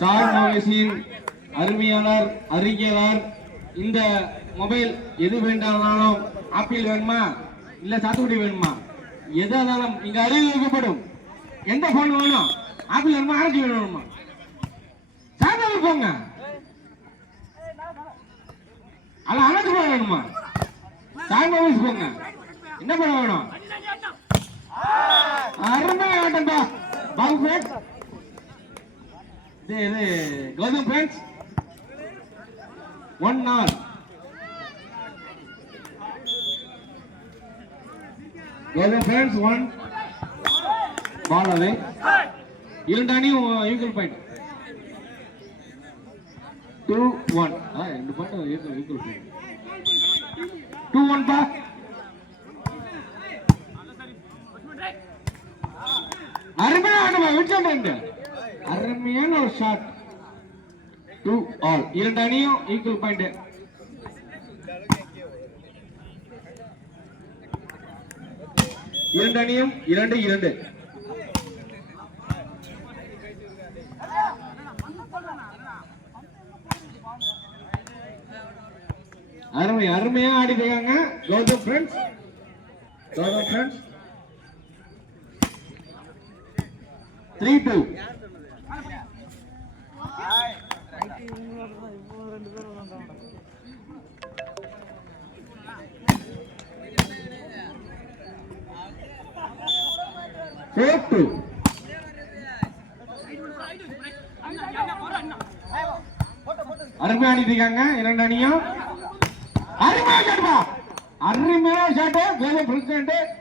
Sir மகேஷின் அருமையாளர் அறிக்கையாளர். இந்த mobile எது வேண்டாலும் ஆப்பிள் வேணுமா இல்ல சாத்துக்குடி வேணுமா எதாலும் இங்க அறிவிக்கப்படும். எந்த போன் வேணும்? ஆப்பிள் வேணுமா ஆரஞ்சு வேணுமா? சாதாரண போங்க. அல்ல அனைத்து போன் வேணுமா? சாய் மொபைல்ஸ் போங்க. என்ன பண்ண வேணும்? அருமை ஆட்டம்பா பாபு ஃப்ரெண்ட்ஸ். இது கௌதம் ஃப்ரெண்ட்ஸ் 1 நாள் கௌதம் ஃப்ரெண்ட்ஸ் 1 பால் அவே. இரண்டு அணியும் ஈக்குவல் பாயிண்ட் 2-1. ரெண்டு பாயிண்ட் ஈக்குவல் பாயிண்ட் 2-1 பா. அருமையான விட்டு அருமையான ஒரு ஷாட். 2-all. இரண்டு அணியும் ஈக்குவல் பாயிண்ட். இரண்டு அணியும் 2-2. அருமையா ஆடி இருக்காங்க கௌதம் ஃப்ரெண்ட்ஸ். 3-2. அருமையா ஆடி இருக்காங்க இரண்டு அணியும். அருமையா ஷாட். அருமையா ஷாட் கௌதம் ஃப்ரெண்ட்ஸ்.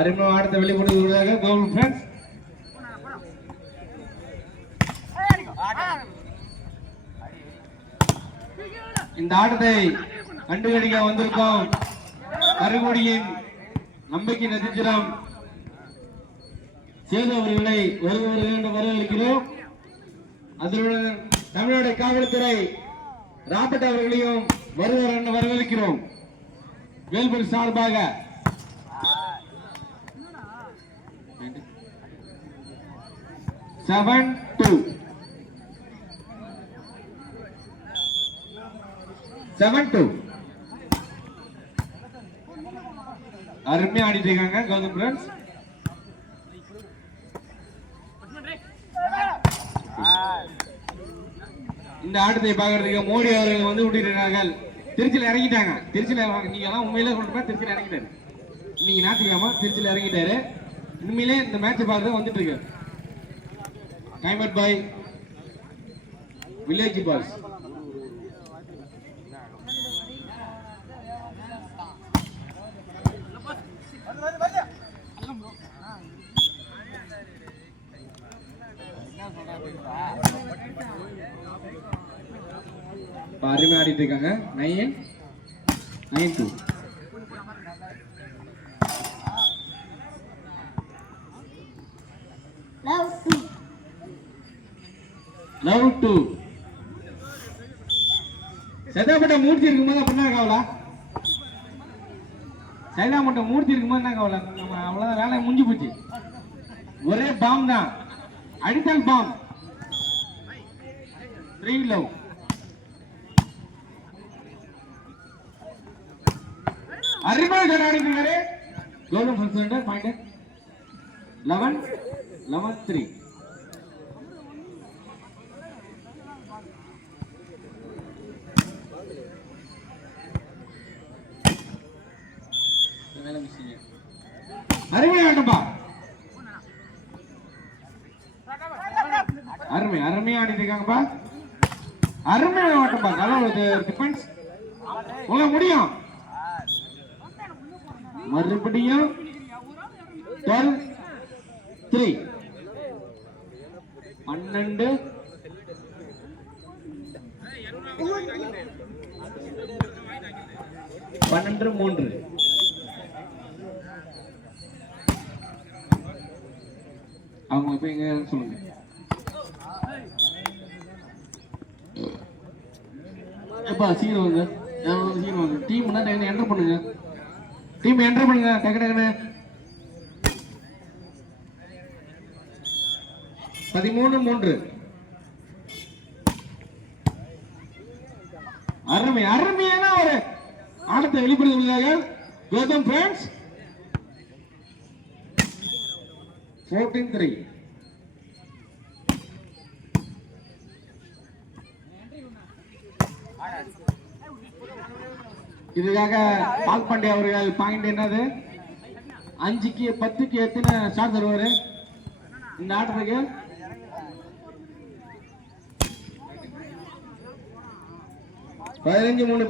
அருமையா ஆட்டத்தை வெளிப்படுத்துவதாக கௌதம் ஃப்ரெண்ட்ஸ். இந்த ஆட்டத்தை கண்டுகளிக்க வந்திருக்கோம் கருங்குடியின் நம்பிக்கை நட்சத்திரம் சேது அவர்களை வருகிறோம் வரவேற்கிறோம். அதனுடன் தமிழ்நாடு காவல்துறை ராபர்ட் அவர்களையும் வருவார் வரவேற்கிறோம். வேல்புரி சார்பாக 7-2. அருமையா ஆடிட்டு இருக்காங்க கௌதம் ஃப்ரெண்ட்ஸ். இந்த ஆட்டத்தை பார்க்கறதுக்கு மோடி அவர்கள் வந்து விட்டுருக்கார்கள். திருச்சியில் இறங்கிட்டாங்க. திருச்சியில் நீங்க எல்லாம் உண்மையிலே சொல்றேன், திருச்சியில் இறங்கிட்டாரு. இன்னைக்கு ஞாயிற்றுக்கிழமை திருச்சியில் இறங்கிட்டாரு. உண்மையிலே இந்த மேட்ச் பார்க்க வந்துட்டு இருக்கு. டைமட் பாய் வில்லேஜ் பாய்ஸ். அருமையா ஆடிட்டு இருக்காங்க 9-2. Love two. சதாப்பட்ட மூர்த்தி இருக்கும்போது அப்படின்னா கவலை. சைதாமட்ட மூர்த்தி இருக்கும்போது என்ன கவலை? நம்ம அவ்வளவுதான், வேலை முடிஞ்சு போச்சு. ஒரே பாம் தான், அடித்தல் பாம். 3 லவ். அருமையா ஆடிட்டு கௌதம் ஃபர்ஸ்ட் பாயிண்ட் 11-3. அருமையாட்டப்பா, அருமையா ஆடிட்டு இருக்காங்கப்பா. அருமையான ஆட்டப்பா. டிஃபென்ஸ் உங்க முடியும். மறுபடியும் 12-3. 12-3. அவங்க இப்ப எங்க சொல்லுங்க. எப்பா சீக்கிரம் வாங்க, சீக்கிரம் வாங்க. டீம் என்டர் பண்ணுங்க. டீம் என்டர் பண்ணுங்க டக்கு டக்குன்னு. 13-3. அருமையான ஒரு ஆட்டத்தை வெளிப்படுத்துவதாக கௌதம் பிரான்ஸ் 14-3. இதுக்காக பால் பாண்டே அவர்கள் பாயிண்ட் என்னது 5க்கு 10க்கு எத்தனை ஷாட் தருவாரு இந்த ஆட்டத்துக்கு? 15-3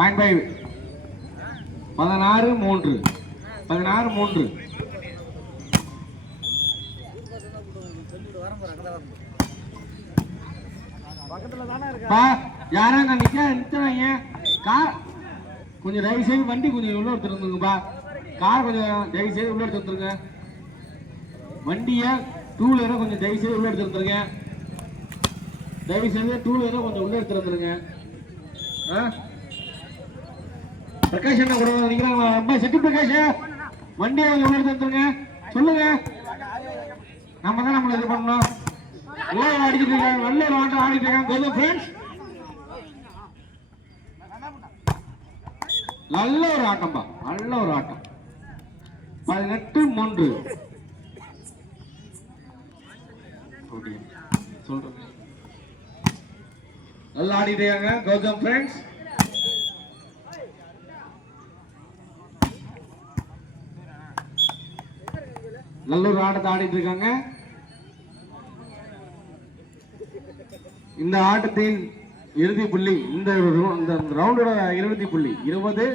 பாயிண்ட் 5 16-3 யாராங்க நிக்கிறாங்க கார் கொஞ்சம் தயவு செய்து வண்டி கொஞ்சம் உள்ள எடுத்துருந்துங்கப்பா. கார் கொஞ்சம் தயவு செய்து உள்ள எடுத்துருங்க. வண்டிய 2 வீலரை கொஞ்சம் தயவு செய்து உள்ள எடுத்துருங்க. தயவு செய்து 2 வீலரை கொஞ்சம் உள்ள எடுத்துருங்க. பிரகாஷ் என்ன கூட நிக்கிறாங்களா? செட்டி பிரகாஷ் வண்டியை கொஞ்சம் உள்ள எடுத்துருங்க. சொல்லுங்க, நம்ம தான் நம்மள இது பண்ணணும். எல்லாம் அடிச்சுட்டு இருக்காங்க, நல்ல ஒரு ஆட்டம் ஆடிட்டு இருக்காங்க கௌதம் ஃப்ரெண்ட்ஸ். நல்ல ஒரு ஆட்டம்பா, நல்ல ஒரு ஆட்டம். 18-3 சொல்றேன். நல்லா ஆடிட்டு இருக்காங்க கௌதம் ஃப்ரெண்ட்ஸ். நல்ல ஒரு ஆட்டத்தை ஆடிட்டு இருக்காங்க. இந்த ஆட்டத்தின் இறுதி புள்ளி, இந்த ரவுண்டோட இறுதி புள்ளி 20.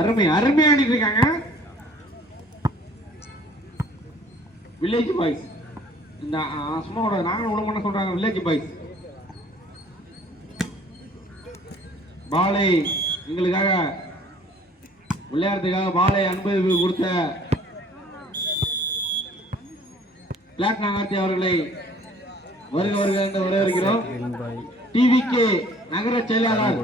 அருமை ஆடிட்டு இருக்காங்க வில்லேஜ் பாய்ஸ். இந்த சும்மா நாங்களும் உணவு பண்ண சொல்றாங்க வில்லேஜ் பாய்ஸ். பாலை எங்களுக்காக விளையாடுறதுக்காக பாலை அனுபவி கொடுத்த பிளாக் நாகார்த்தி அவர்களை வருக வருக என்று வரவேற்கிறோம். டிவிகே நகர செயலாளர்